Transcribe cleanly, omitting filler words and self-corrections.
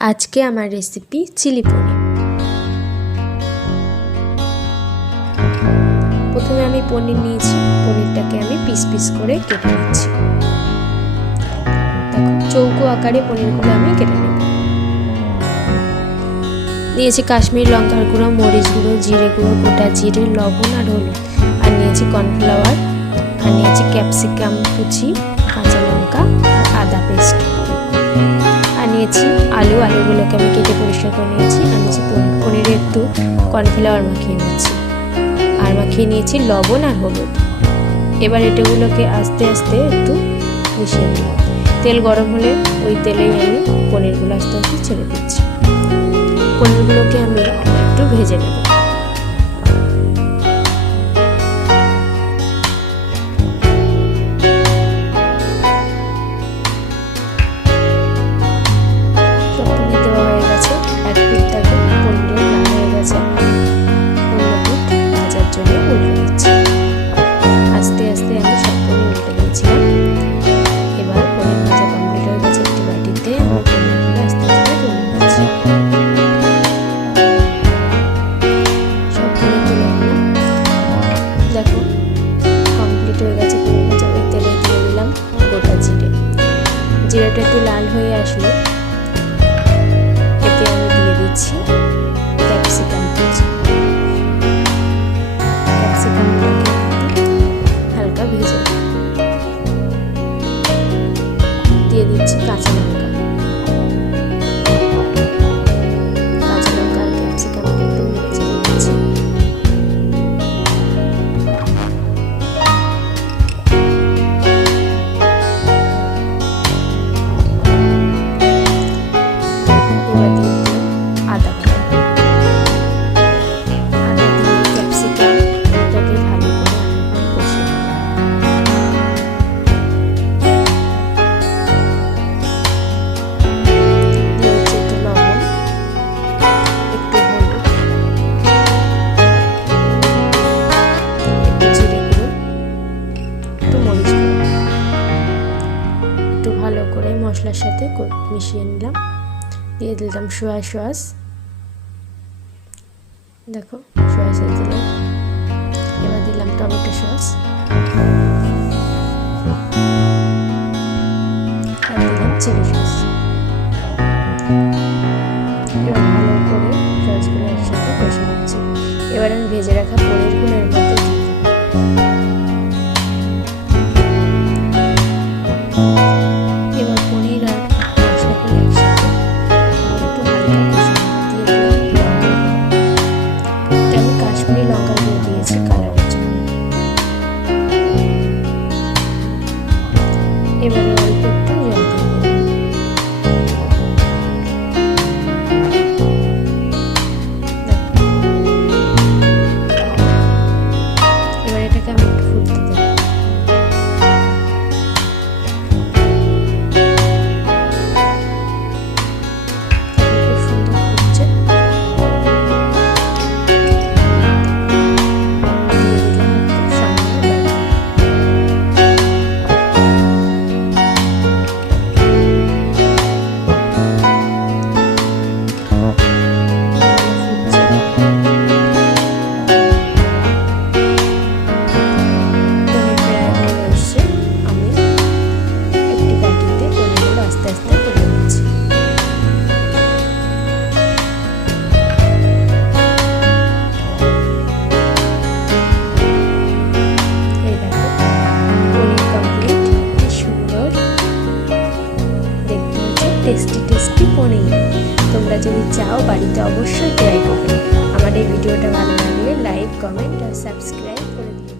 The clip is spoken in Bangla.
आज के आमार रेसिपी चिली पनीर। प्रथमे आमी पनीर निয়েছি, पनीरटाके आमी पिस पिस करे केटे निচ্ছি। देखो चौको आकारे पनीरगुलो आमी केटे नेব। নিয়েছি কাশ্মীরি লঙ্কার গুঁড়ো, মরিচ গুঁড়ো, জিরে গুঁড়ো, গোটা জিরে, লবণ আর হলুদ, আর নিয়েছি কর্নফ্লাওয়ার, আর নিয়েছি ক্যাপসিকাম কুচি, কাঁচা লঙ্কা আর আদা পেস্ট, আর নিয়েছি আলুগুলোকে আমি কেটে পরিষ্কার করে নিয়েছি, আর নিয়েছি পনিরে একটু কর্নফ্লাওয়ার মাখিয়ে নিয়েছি, আর মাখিয়ে নিয়েছি লবণ আর হলুদ। এবার এটাগুলোকে আস্তে আস্তে একটু মিশিয়ে নিই। তেল গরম হলে ওই তেলেই আমি পনিরগুলো আস্তে আস্তে ছেড়ে দিচ্ছি। পনিরগুলোকে আমি একটু ভেজে নেব। জিরাটা একটু লাল হয়ে আসলে এতে আমি দিয়ে দিচ্ছি ক্যাপসিকাম কুচি। ক্যাপসিকামটাকে হালকা ভেজে দিয়ে দিচ্ছি কাঁচা লঙ্কা। কাঁচা লঙ্কা আর ক্যাপসিকামকে একটু ভেজে দিচ্ছি। ভালো করে মশলার সাথে মিশিয়ে নিলাম। দিয়ে দিলাম সোয়া সস। দেখো সোয়া সস দিলাম। এবার দিলাম টমেটো সস, আর দিলাম চিলি সস। এবার ভালো করে সসগুলো একসাথে কষে নিচ্ছি। এবার আমি ভেজে রাখা পনিরগুলো এর মধ্যে দিয়ে এবারে অল্প একটু জল দিয়ে এবার এটাকে আমি একটু ফুটতে দেব। খুব সুন্দর ফুটছে। টেস্টি টেস্টি পনির। তোমরা যদি চাও বাড়িতে অবশ্যই ট্রাই করবে। আমার এই ভিডিওটা ভালো লাগলে লাইক, কমেন্ট আর সাবস্ক্রাইব করে দিও।